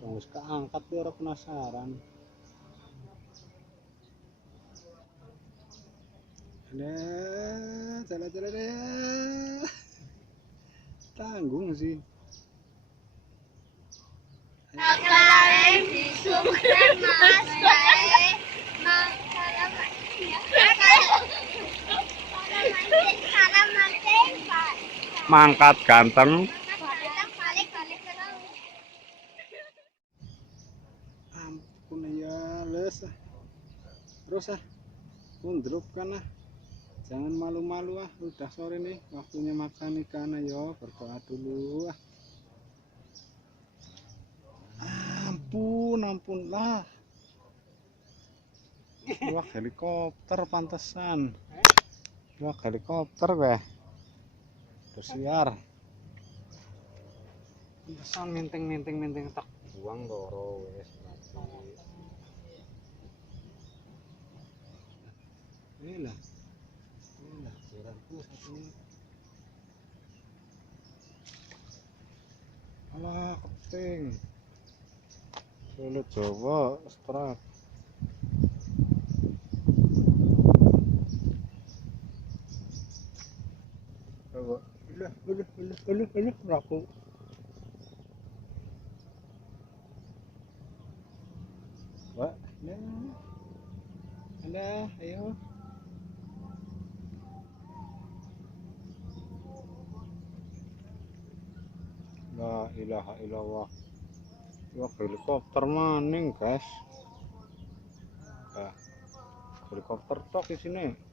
Dong wis keangkat ya ora penasaran. Ada, jalan-jalan ya. Tanggung sih. Mangkat ganteng. Ampun ya, les. Terus mundruk kan jangan malu-malu udah sore nih, waktunya makan ikan. Ayo berdoa dulu ampun lah. Wah, helikopter pantesan. Wah, helikopter bersiar pantesan minting tak buang loro wes ini lah kurangku satu ini. Alah, keting Solo Jawa strak. Rapu. Wah, ada, ayo. La ilaha illallah. Wah, helikopter maning, guys. Helikopter tok di sini.